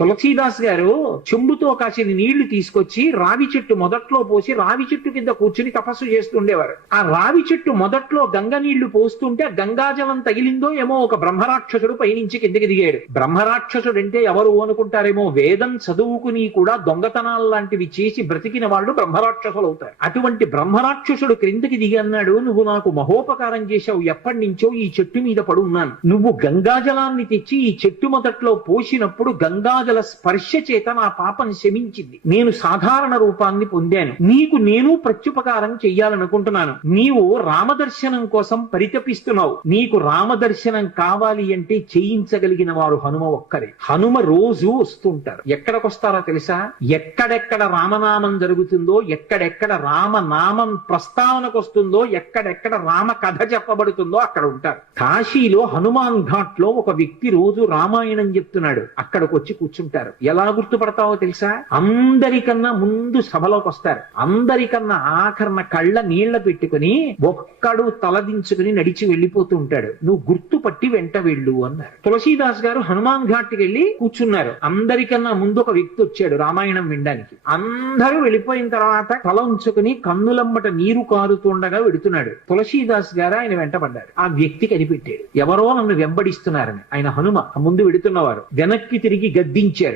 తులసీదాస్ గారు చెంబుతో కాసిన నీళ్లు తీసుకొచ్చి రావి చెట్టు మొదట్లో పోసి రావి చెట్టు కింద కూర్చుని తపస్సు చేస్తుండేవారు. ఆ రావి చెట్టు మొదట్లో గంగ నీళ్లు పోస్తుంటే గంగాజలం తగిలిందో ఏమో ఒక బ్రహ్మరాక్షసుడు పైనుంచి కిందకి దిగాడు. బ్రహ్మరాక్షసుడు అంటే ఎవరు అనుకుంటారేమో, వేదం చదువుకుని కూడా దొంగతనాలు లాంటివి చేసి బ్రతికిన వాళ్ళు బ్రహ్మరాక్షసులు అవుతారు. అటువంటి బ్రహ్మరాక్షసుడు క్రిందకి దిగి అన్నాడు, నువ్వు నాకు మహోపకారం చేశావు, ఎప్పటి నుంచో ఈ చెట్టు మీద పడున్నాను. నువ్వు గంగాజలాన్ని తెచ్చి ఈ చెట్టు మొదట్లో పోసినప్పుడు గంగాజల స్పర్శ చేత నా పాపం శమించింది. నేను సాధారణ రూపాన్ని పొందాను. నీకు నేను ప్రత్యుపకారం చెయ్యాలనుకుంటున్నాను. నీవు రామదర్శనం కోసం పరితపిస్తున్నావు. నీకు రామదర్శనం కావాలి అంటే చేయించగలిగిన వారు హనుమ ఒక్కరే. హనుమ రోజు వస్తుంటారు. ఎక్కడికొస్తారో తెలుసా? ఎక్కడెక్కడ రామనామం జరుగుతుందో, ఎక్కడెక్కడ రామనామం ప్రస్తావనకు వస్తుందో, ఎక్కడెక్కడ రామ కథ చెప్పబడుతుందో అక్కడ ఉంటారు. కాశీలో హనుమాన్ ఘాట్ లో ఒక వ్యక్తి రోజు రామాయణం చెప్తున్నాడు. అక్కడికి వచ్చి కూర్చుంటారు. ఎలా గుర్తుపడతావో తెలుసా? అందరికన్నా ముందు సభలోకి వస్తారు. అందరికన్నా ఆఖరణ కళ్ళ నీళ్ల పెట్టుకుని ఒక్కడు తలదించుకుని నడిచి వెళ్ళిపోతూ ఉంటాడు. నువ్వు గుర్తుపట్టి వెంట వెళ్ళు అన్నారు. తులసీదాస్ గారు హనుమాన్ ఘాట్కి వెళ్ళి కూర్చున్నారు. అందరికన్నా ముందు ఒక వ్యక్తి వచ్చాడు రామాయణం వినడానికి. అందరూ వెళ్ళిపోయిన తర్వాత తల ఉంచుకుని కన్నులమ్మట నీరు కారుతుండగా వెడుతున్నాడు. తులసీదాస్ గారు ఆయన వెంటబడ్డారు. ఆ వ్యక్తి కనిపెట్టాడు, ఎవరో నన్ను వెంబడిస్తున్నారని. ఆయన హనుమ ముందు వెడుతున్నవారు. వెనక్కి తిరిగి గద్దించారు.